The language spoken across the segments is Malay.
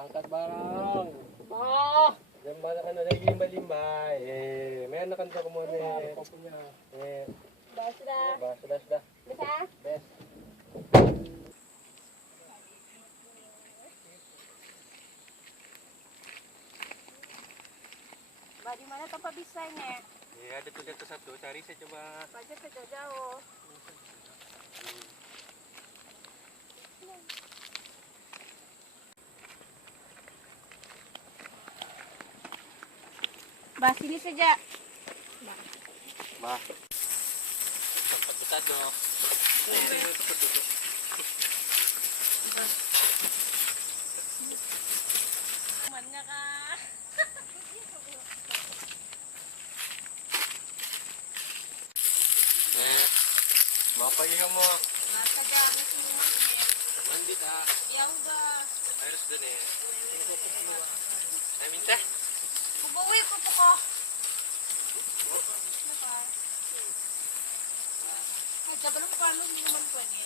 Angkat barang. Bah! Diyan ba na ka na limba-limba? May anak ka mo na Sudah. Ba, sudah. Bisa? Bes. Bah, di mana tempat bisanya? Ada tuh data satu, cari saya coba. Baca sejauh-jauh. Bah, sini saja. Ba. Betul dong. Temannya kah? Bapak ini kamu Masa jaga sini. mandi tak? Ya udah. Air sudah nih. Saya minta. Bubawi ko po ko. Ay, belum paano hindi naman pwede.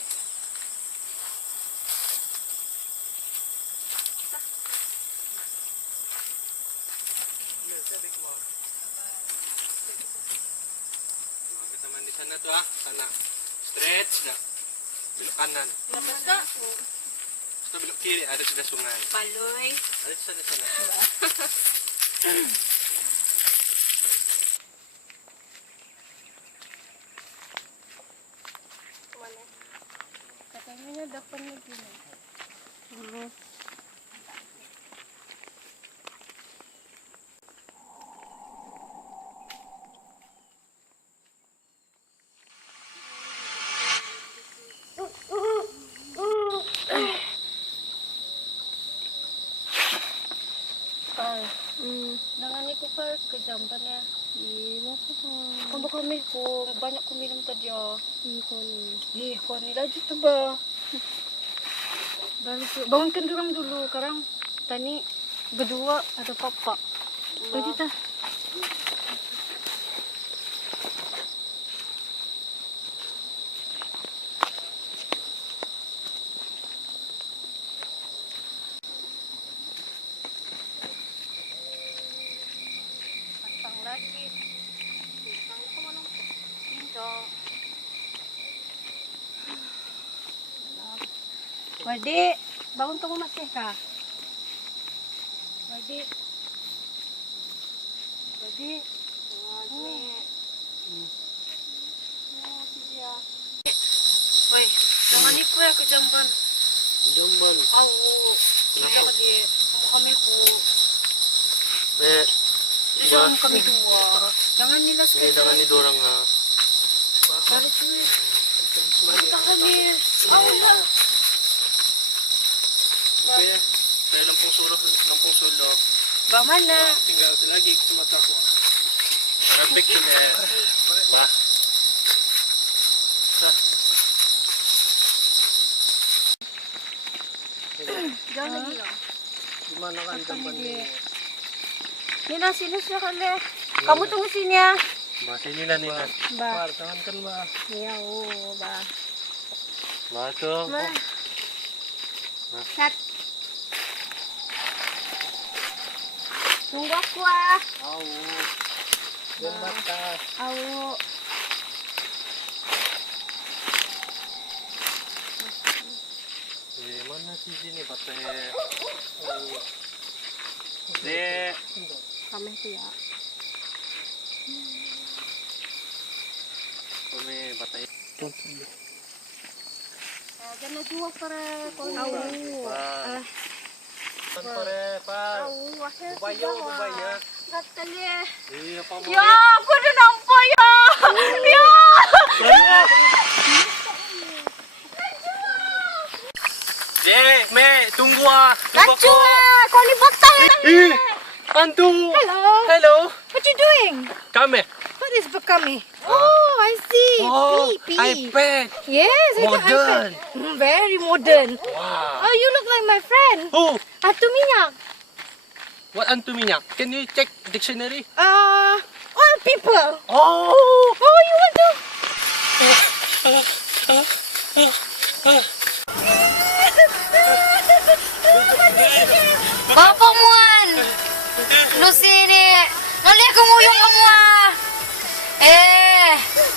Kita mandi sana tuh sana. Stretch dah. Belok kanan. Labas ka? Terus belok kiri ada sudah sungai. Paloy. Ada sana. Katanya dapat lagi. Nangan ko pa kejampan ya. Iya, kamu kami ko banyak ko minum tadi ya. Kau ni lagi tu ba. Bangunkan orang dulu, sekarang tani berdua ada papa. Lagi ta. Pasang lagi. Pasang ko man pinto. Wadi, bangun tunggu masih kah? Wadi. Woi, jangan ikut ya ke jamban. Jamban. Saya lagi kami ku. Ba. Kami dua. Jangan nilas Ini jangan ni dorang Kalau cuy. Kita kami. Allah. Kaya, saya lampung sulok. Ba mana? Tinggal lagi mata ko. Rapik ini. Ba. Jangan lagi lah. Gimana kan jamban ni? Nina, sini siya kali. Kamu tunggu sini ya. Ba, sini na nila. Ba. Tangan kan ba? Ya, ba. Ba, to. Ba. Sat. Tunggu aku ah. Yan mata. Awo. Mana sih sini patah? Kami tu ya. Kami patah. Jangan jual para kau. Pare pa. Bubaya. Gatali. Apa mo? Ya, aku dah nampak ya. Ya. Me, tunggu ah. Lancu kau ni batang. Antu. Hello. What you doing? Kami. What is Bakami? Oh, I see. P. iPad. Yes, it's Modern. an iPad. Very modern. Wow. Oh, you look like my friend. Who? Atu Minyak. What antu minyak? Can you check dictionary? All people. Oh. Oh, you want to? kamu ah.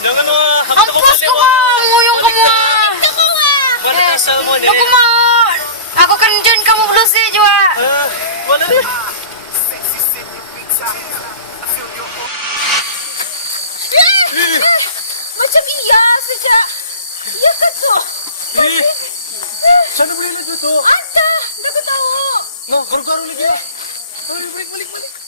Jangan ah. Ampus ko mo. Nguyong kamu ah. Wala kasal mo ni. Ako mo. Ako kan dyan kamu bluse jua. Wala rin. Macam iya saja. Iya kan tuh. Sana boleh lagi tu. Ada. Nggak tahu. No, garu-garu lagi. Balik.